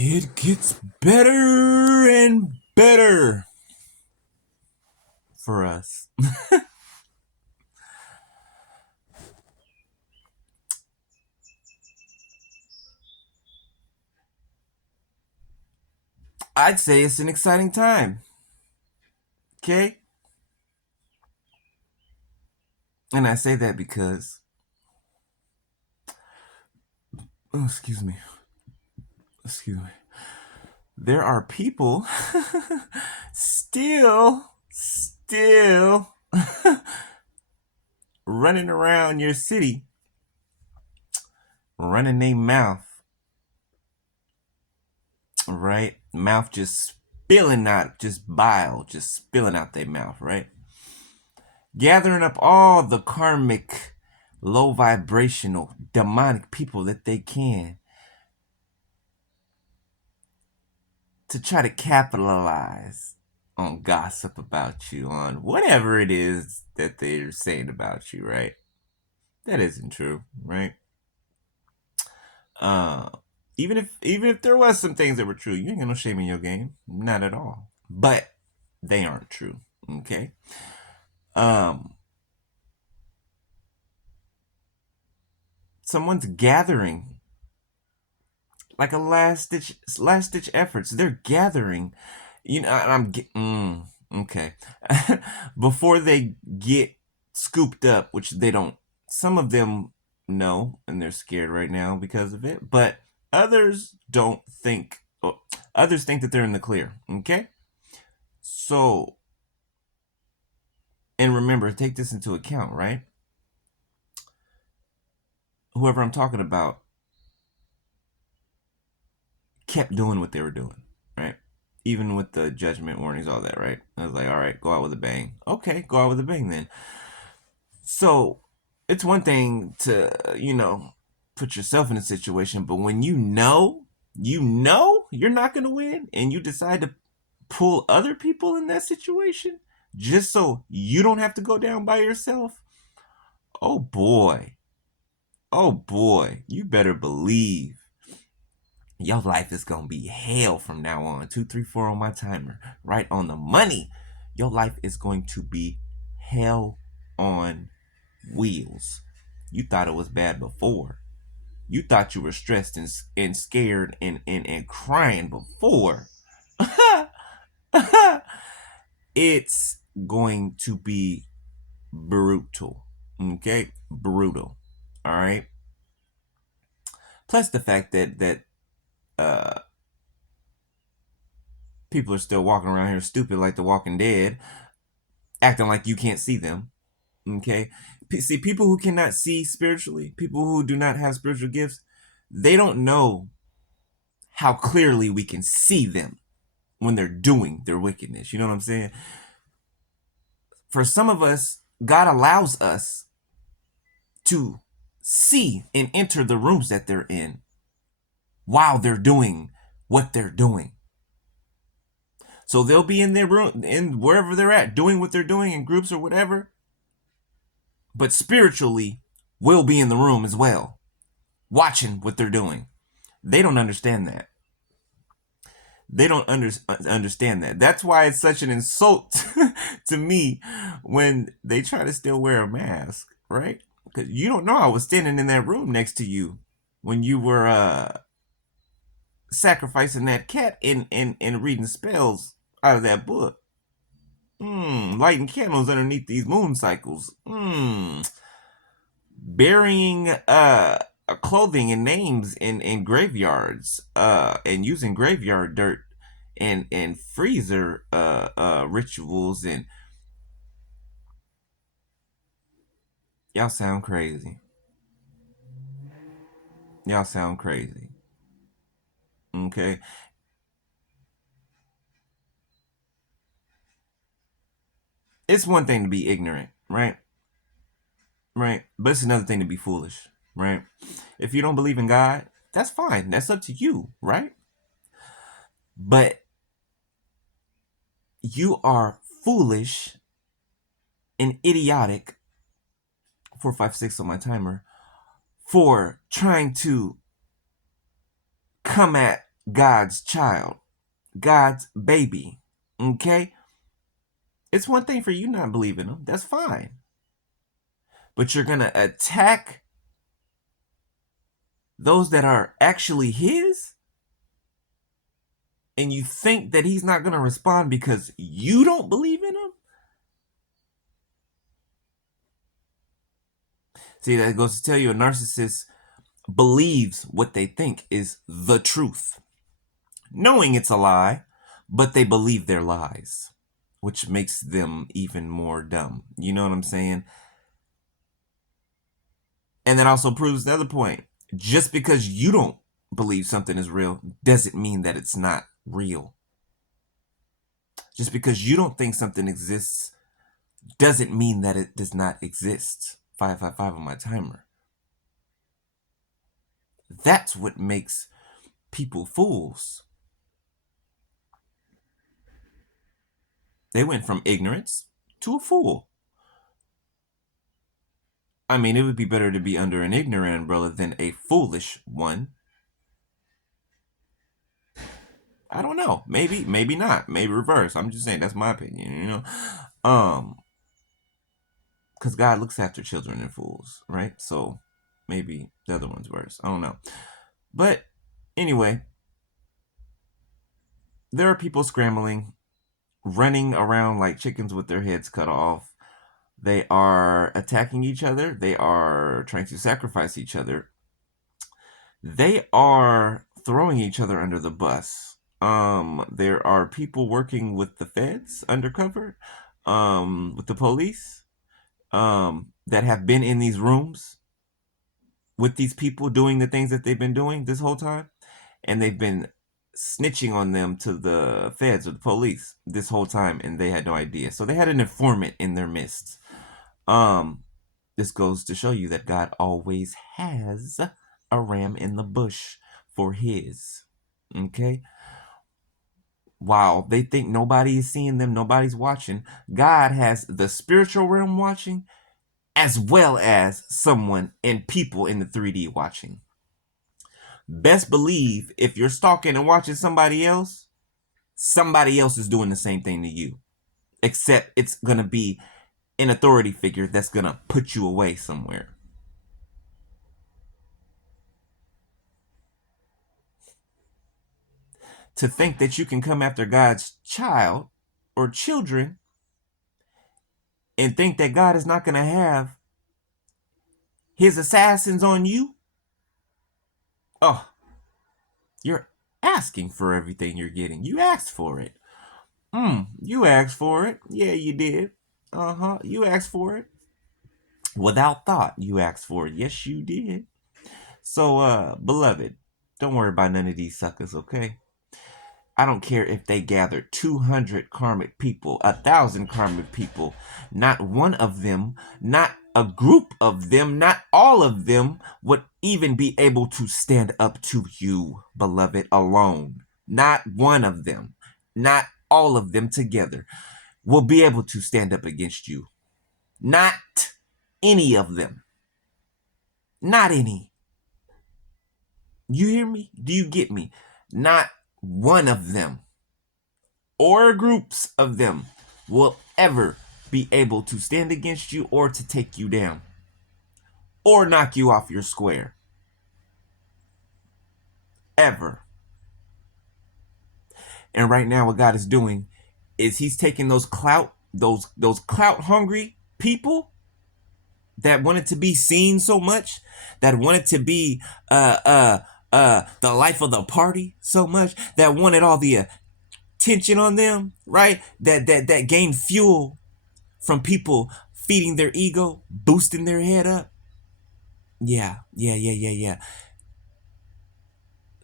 It gets better and better for us. I'd say it's an exciting time. Okay? And I say that because, oh, excuse me. There are people still running around your city, running their mouth, right? Mouth just spilling out, just bile, just spilling out their mouth, right? Gathering up all the karmic, low vibrational, demonic people that they can to try to capitalize on gossip about you, on whatever it is that they're saying about you, right? That isn't true, right? Uh, even if there was some things that were true, you ain't got no shame in your game, not at all. But they aren't true, okay? Um, Someone's gathering like a last ditch efforts. They're gathering, okay, before they get scooped up, which they don't. Some of them know, and they're scared right now because of it. But others don't think. Others think that they're in the clear. Okay, so and remember, take this into account, right? Whoever I'm talking about kept doing what they were doing, right? Even with the judgment warnings, all that, right? I was like, all right, go out with a bang. Okay, go out with a bang then. So it's one thing to, put yourself in a situation, but when you know you're not going to win and you decide to pull other people in that situation just so you don't have to go down by yourself, oh boy, you better believe your life is gonna be hell from now on. 234 on my timer, right on the money. Your life is going to be hell on wheels. You thought it was bad before. You thought you were stressed and scared and crying before. It's going to be brutal. Okay? Brutal. All right? Plus the fact that uh people are still walking around here stupid like the Walking Dead, acting like you can't see them. Okay? See, people who cannot see spiritually, people who do not have spiritual gifts, they don't know how clearly we can see them when they're doing their wickedness. You know what I'm saying? For some of us, God allows us to see and enter the rooms that they're in while they're doing what they're doing. So they'll be in their room, in wherever they're at, doing what they're doing in groups or whatever, but spiritually, we'll be in the room as well, watching what they're doing. They don't understand that. They don't understand that. That's why it's such an insult to me when they try to still wear a mask, right? Because you don't know I was standing in that room next to you when you were sacrificing that cat and reading spells out of that book. Lighting candles underneath these moon cycles. Burying clothing and names in graveyards, and using graveyard dirt and freezer rituals, and y'all sound crazy. Y'all sound crazy. Okay. It's one thing to be ignorant, right? Right. But it's another thing to be foolish, right? If you don't believe in God, that's fine. That's up to you, right? But you are foolish and idiotic, 456 on my timer, for trying to come at God's child, God's baby. Okay? It's one thing for you not believing him. That's fine. But you're going to attack those that are actually his? And you think that he's not going to respond because you don't believe in him? See, that goes to tell you a narcissist believes what they think is the truth, knowing it's a lie, but they believe their lies, which makes them even more dumb. You know what I'm saying? And that also proves the other point. Just because you don't believe something is real doesn't mean that it's not real. Just because you don't think something exists doesn't mean that it does not exist. 555 on my timer. That's what makes people fools. They went from ignorance to a fool. I mean, it would be better to be under an ignorant umbrella than a foolish one. I don't know. Maybe not. Maybe reverse. I'm just saying that's my opinion, you know. Because God looks after children and fools, right? So maybe the other one's worse. I don't know. But anyway, there are people scrambling, running around like chickens with their heads cut off. They are attacking each other. They are trying to sacrifice each other. They are throwing each other under the bus. There are people working with the feds undercover, with the police, that have been in these rooms with these people doing the things that they've been doing this whole time, and they've been snitching on them to the feds or the police this whole time, and they had no idea. So they had an informant in their midst. This goes to show you that God always has a ram in the bush for his. Okay? While they think nobody is seeing them, nobody's watching, God has the spiritual realm watching, as well as someone and people in the 3D watching. Best believe if you're stalking and watching somebody else is doing the same thing to you. Except it's going to be an authority figure that's going to put you away somewhere. To think that you can come after God's child or children and think that God is not going to have his assassins on you? Oh, you're asking for everything you're getting. You asked for it. You asked for it. Yeah, you did. You asked for it. Without thought, you asked for it. Yes, you did. So, beloved, don't worry about none of these suckers, okay? I don't care if they gather 200 karmic people, 1,000 karmic people. Not one of them, not a group of them, not all of them would even be able to stand up to you, beloved, alone. Not one of them, not all of them together will be able to stand up against you. Not any of them. Not any. You hear me? Do you get me? Not one of them or groups of them will ever be able to stand against you or to take you down or knock you off your square. Ever. And right now what God is doing is he's taking those clout hungry people that wanted to be seen so much, that wanted to be the life of the party so much, that wanted all the attention on them, right? That gained fuel from people feeding their ego, boosting their head up. Yeah.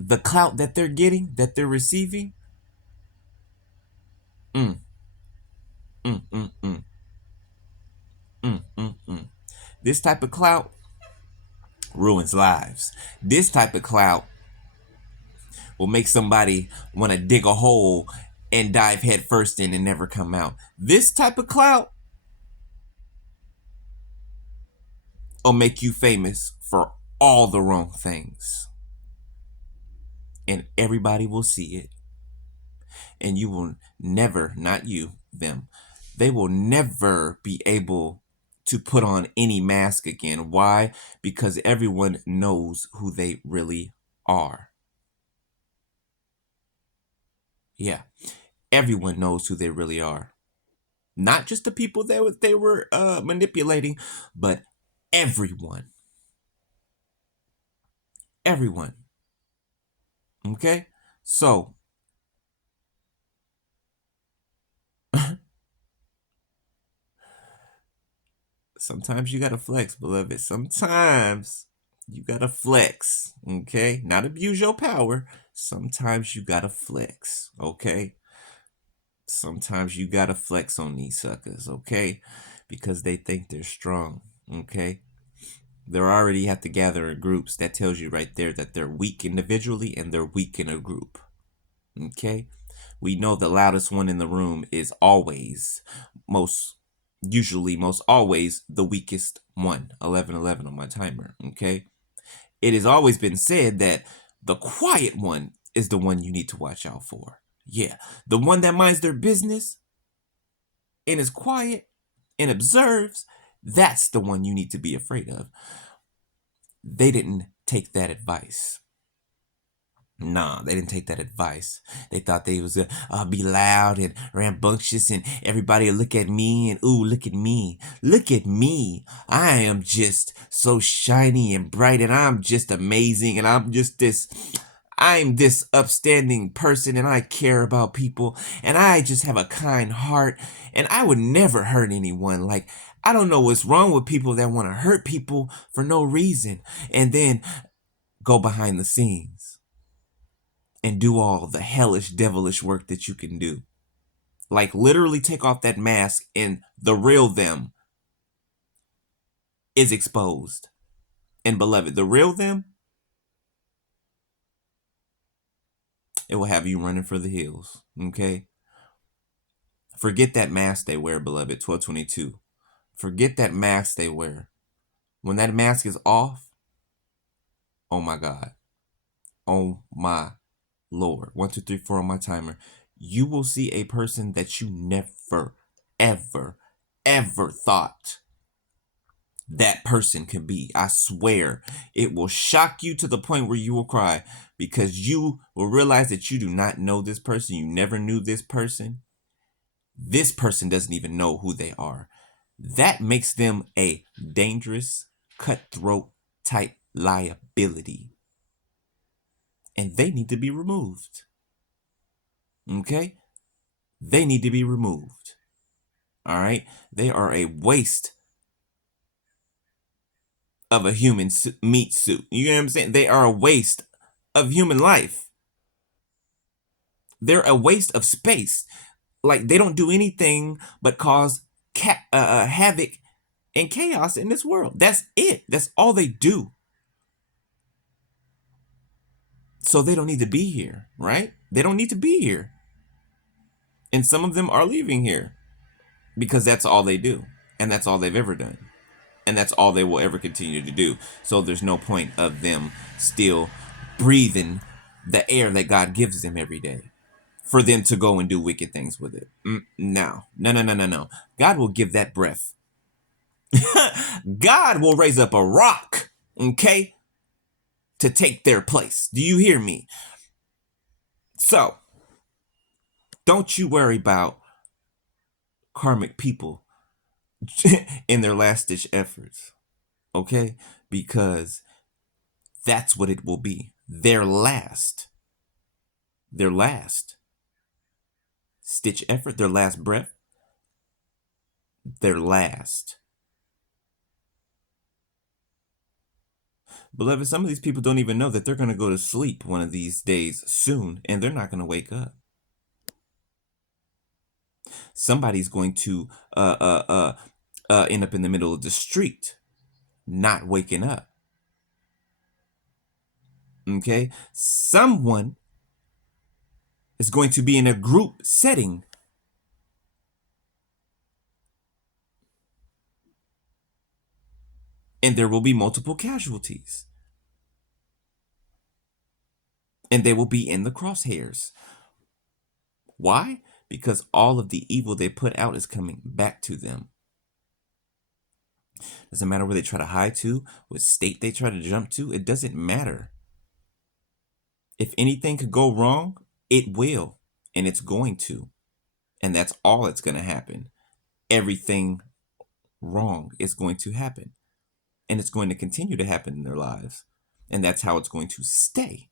The clout that they're getting, that they're receiving. Mm, mm, mm, mm. Mm, mm, mm. This type of clout ruins lives. This type of clout will make somebody want to dig a hole and dive head first in and never come out. This type of clout will make you famous for all the wrong things. and everybody will see it. And you will never, not you, them, they will never be able to put on any mask again. Why? Because everyone knows who they really are. Yeah, everyone knows who they really are. Not just the people that they were manipulating, but everyone. Everyone. Okay? So, sometimes you gotta flex, beloved. Sometimes you gotta flex, okay? Not abuse your power. Sometimes you gotta flex, okay? Sometimes you gotta flex on these suckers, okay? Because they think they're strong, okay? They already have to gather in groups. That tells you right there that they're weak individually and they're weak in a group, okay? We know the loudest one in the room is always, most always the weakest one. 1111 on my timer, okay? It has always been said that the quiet one is the one you need to watch out for. Yeah, the one that minds their business and is quiet and observes, that's the one you need to be afraid of. They didn't take that advice. Nah, they didn't take that advice. They thought they was gonna be loud and rambunctious, and everybody would look at me and ooh, look at me, look at me. I am just so shiny and bright, and I'm just amazing, and I'm this upstanding person, and I care about people, and I just have a kind heart, and I would never hurt anyone. Like, I don't know what's wrong with people that want to hurt people for no reason, and then go behind the scenes and do all the hellish, devilish work that you can do. Like, literally take off that mask, and the real them is exposed. And beloved, the real them, it will have you running for the hills. Okay? Forget that mask they wear, beloved. 1222. Forget that mask they wear. When that mask is off, oh my God. Oh my Lord. 1, 2, 3, 4 on my timer. You will see a person that you never, ever, ever thought that person can be. I swear it will shock you to the point where you will cry, because you will realize that you do not know this person. You never knew this person. This person doesn't even know who they are. That makes them a dangerous, cutthroat type liability. And they need to be removed. Okay? They need to be removed. All right? They are a waste of a human meat suit. You know what I'm saying? They are a waste of human life. They're a waste of space. Like, they don't do anything but cause havoc and chaos in this world. That's it. That's all they do. So they don't need to be here, right? They don't need to be here. And some of them are leaving here because that's all they do. And that's all they've ever done. And that's all they will ever continue to do. So there's no point of them still breathing the air that God gives them every day for them to go and do wicked things with it. No. God will give that breath. God will raise up a rock, okay, to take their place. Do you hear me? So, don't you worry about karmic people in their last ditch efforts, okay? Because that's what it will be. Their last stitch effort, their last breath, their last. Beloved, some of these people don't even know that they're going to go to sleep one of these days soon, and they're not going to wake up. Somebody's going to end up in the middle of the street, not waking up. Okay? Someone is going to be in a group setting and there will be multiple casualties. and they will be in the crosshairs. Why? Because all of the evil they put out is coming back to them. Doesn't matter where they try to hide to, what state they try to jump to, it doesn't matter. If anything could go wrong, it will, and it's going to. And that's all that's going to happen. Everything wrong is going to happen, and it's going to continue to happen in their lives. And that's how it's going to stay.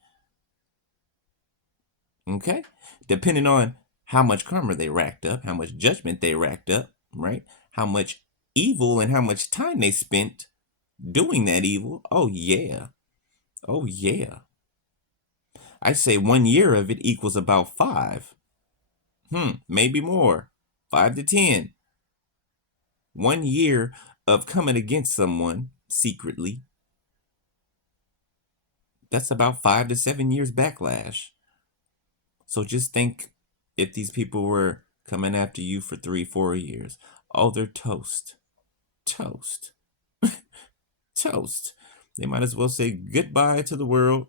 Okay? Depending on how much karma they racked up, how much judgment they racked up, right? How much evil and how much time they spent doing that evil. Oh, yeah. Oh, yeah. I say 1 year of it equals about 5. Maybe more. 5 to 10. 1 year of coming against someone secretly, that's about 5 to 7 years backlash. So just think, if these people were coming after you for 3-4 years, oh, they're toast. Toast. Toast. They might as well say goodbye to the world.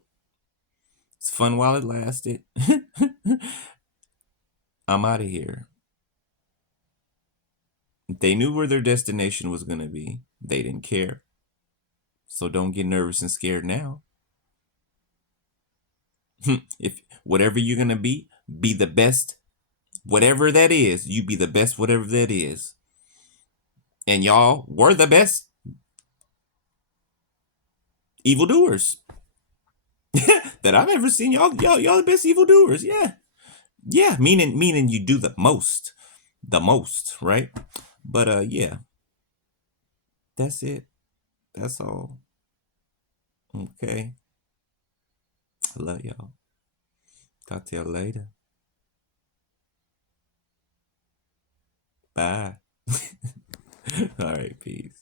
It's fun while it lasted. I'm out of here. They knew where their destination was going to be. They didn't care. So don't get nervous and scared now. If whatever you're going to be the best. Whatever that is, you be the best, whatever that is. And y'all were the best evildoers that I've ever seen. Y'all the best evildoers. Yeah. Yeah. Meaning you do the most, right? But yeah, that's it. That's all. Okay. I love y'all. Talk to y'all later. Bye. All right. Peace.